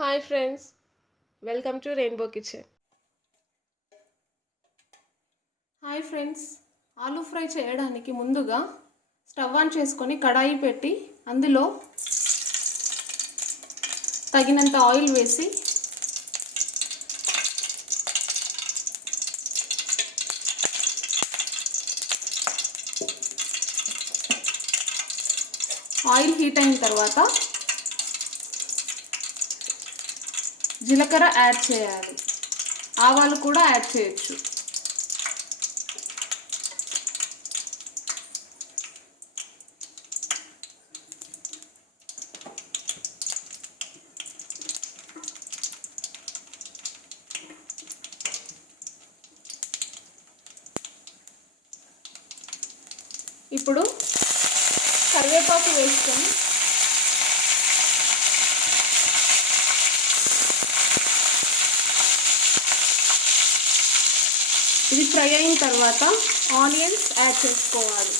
Hi friends, welcome to rainbow kitchen. Hi friends, aloo fry చేయడానికి ముందుగా stove on చేసుకొని కడాయి పెట్టి అందులో తగినంత ఆయిల్ వేసి ఆయిల్ హీట్ అయిన తర్వాత జీలకర్ర యాడ్ చేయాలి. ఆవాలు కూడా యాడ్ చేయొచ్చు. ఇప్పుడు కరివేపాకు వేసుకొని ఇది ఫ్రై అయిన తర్వాత ఆనియన్స్ యాడ్ చేసుకోవాలి.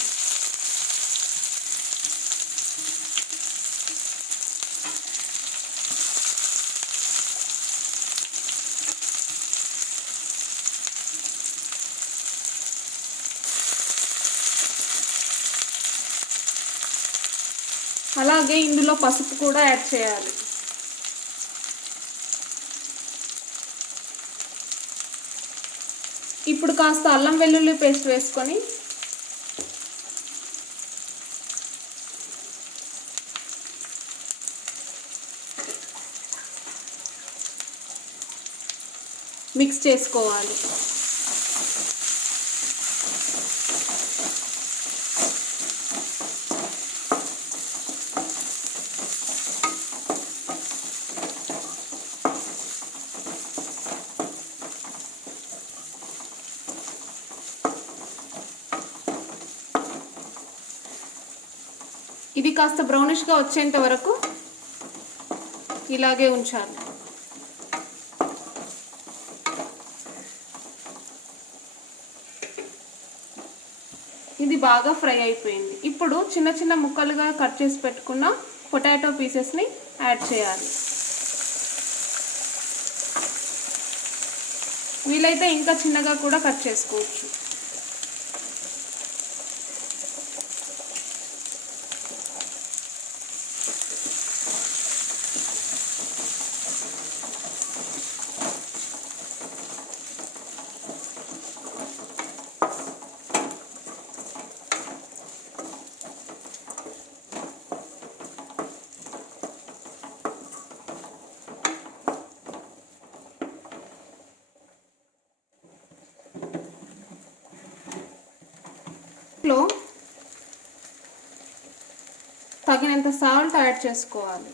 అలాగే ఇందులో పసుపు కూడా యాడ్ చేయాలి. ఇప్పుడు కాస్త అల్లం వెల్లుల్లి పేస్ట్ వేసుకొని మిక్స్ చేసుకోవాలి. ఇది కాస్త బ్రౌనిష్గా వచ్చేంత వరకు ఇలాగే ఉంచాలి. ఇది బాగా ఫ్రై అయిపోయింది. ఇప్పుడు చిన్న చిన్న ముక్కలుగా కట్ చేసి పెట్టుకున్న పొటాటో పీసెస్ని యాడ్ చేయాలి. వీలైతే ఇంకా చిన్నగా కూడా కట్ చేసుకోవచ్చు. లో తగినంత సాల్ట్ యాడ్ చేసుకోవాలి.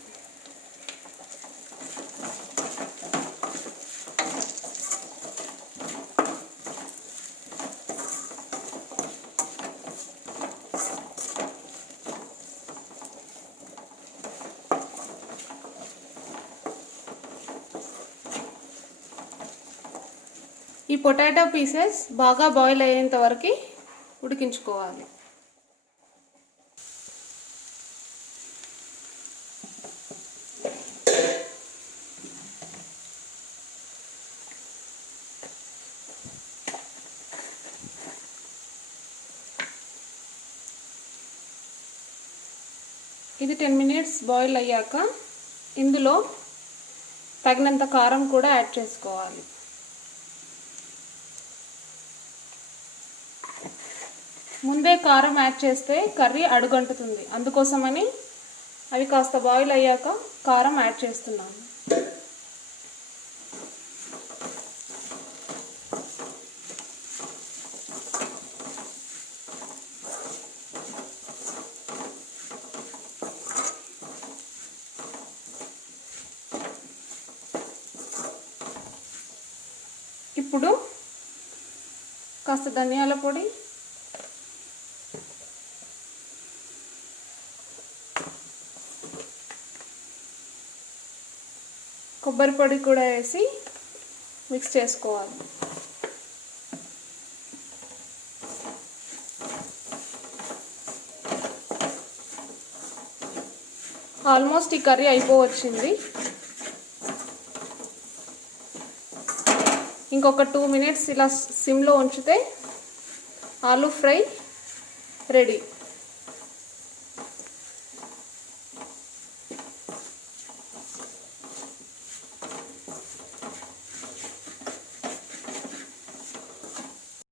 ఈ పొటాటో పీసెస్ బాగా బాయిల్ అయ్యేంత వరకు ఉడికించుకోవాలి. ఇది 10 మినిట్స్ బాయిల్ అయ్యాక ఇందులో తగినంత కారం కూడా యాడ్ చేసుకోవాలి. ముందే కారం యాడ్ చేస్తే కర్రీ అడుగంటుతుంది. అందుకోసమని అవి కాస్త బాయిల్ అయ్యాక కారం యాడ్ చేస్తున్నాను. ఇప్పుడు కాస్త ధనియాల పొడి, కొబ్బరి పొడి కూడా వేసి మిక్స్ చేసుకోవాలి. ఆల్మోస్ట్ ఈ కర్రీ అయిపోవచ్చింది. ఇంకొక 2 మినిట్స్ ఇలా సిమ్లో ఉంచితే ఆలూ ఫ్రై రెడీ.